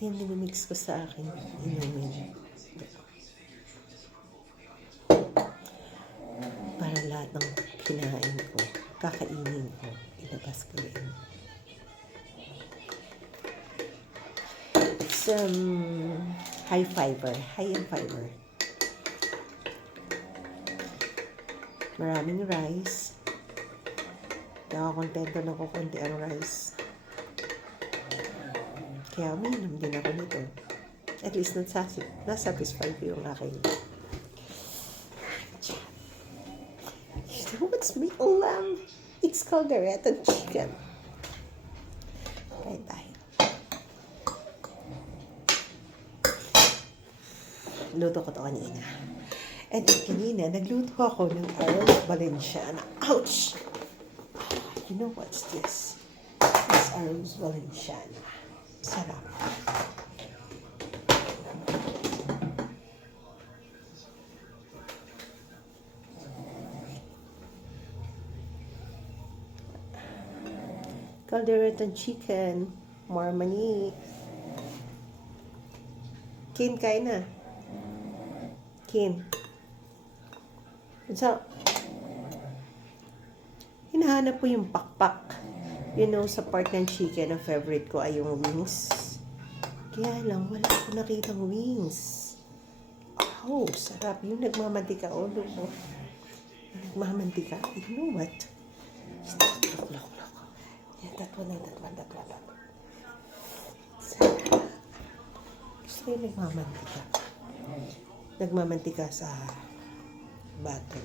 Yan, minimix ko sa akin. Inumin. Para lahat ng kinain ko, kakainin ko, ilabas ko rin. It's high fiber, high in fiber. Maraming rice. Nakakontento na ko konti ang rice. Kaya uminom din ako nito. At least nasatisfy ko yung aking. You know what's meat lamb? It's called Caldereta chicken. Kain tayo. Luto ko to kanina. And kanina, nagluto ako ng arroz valenciana. Ouch! You know what's this? It's arroz valenciana. Sarap. Caldereta chicken. More money. Kin, kain na. Kin. So, hinahanap ko yung pakpak. You know, sa part ng chicken, ang favorite ko ay yung wings. Kaya lang, wala ko nakitang wings. Oh, sarap. Yung nagmamantika. Oh, look. Nagmamantika. You know what? Look. Yan, tatwa. Sarap. Gusto ko yung nagmamantika. Nagmamantika sa butter.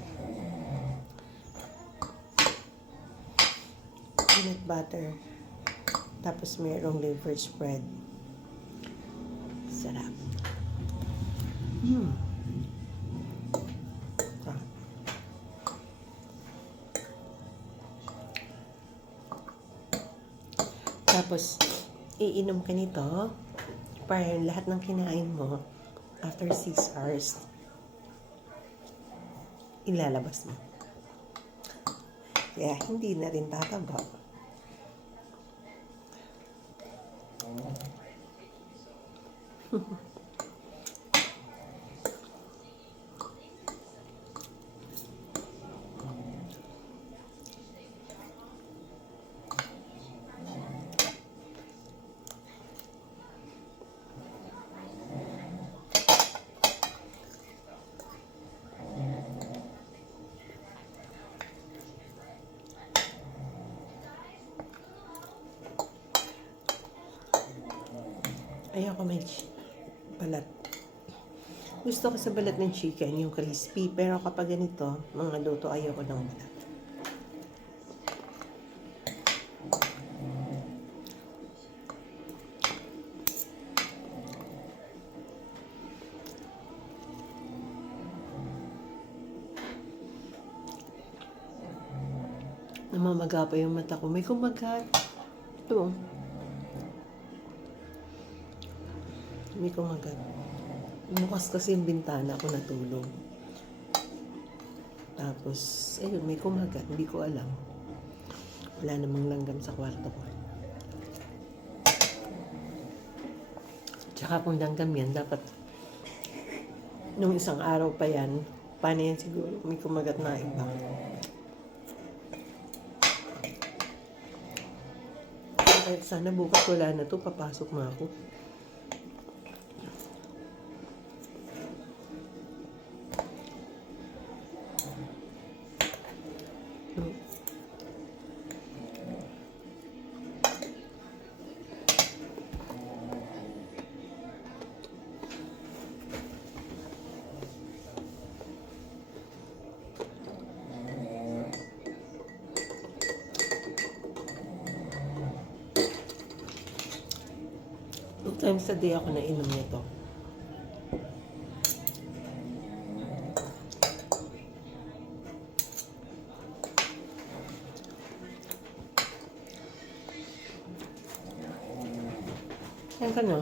Peanut butter. Tapos mayroong liver spread. Sarap. Tapos, iinom ka nito para lahat ng kinain mo after 6 hours ilalabas mo. Kaya hindi na rin tataba. Ayoko may balat. Gusto ko sa balat ng chicken, yung crispy. Pero kapag ganito, mga luto, ayoko ng balat. Namamaga pa yung mata ko. May kumagat. Ito. May kumagat. Bukas kasi yung bintana ko natulog. Tapos, ayun, may kumagat. Hindi ko alam. Wala namang langgam sa kwarto ko. Tsaka kung langgam yan, dapat nung isang araw pa yan, paano yan siguro? May kumagat na iba. Kahit sana bukas wala na to, papasok na ako. Times a day ako nainom nito. Yan ka na.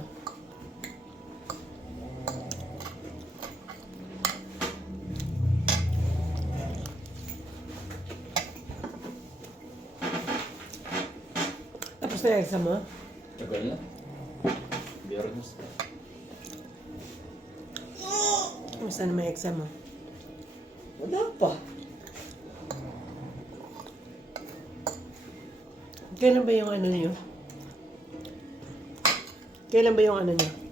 Tapos na yung exam mo? Tagal na. Biyernes. Kumusta naman yung exam mo? Wala pa. Kailan ba yung ano niyo? Kailan ba yung ano niyo?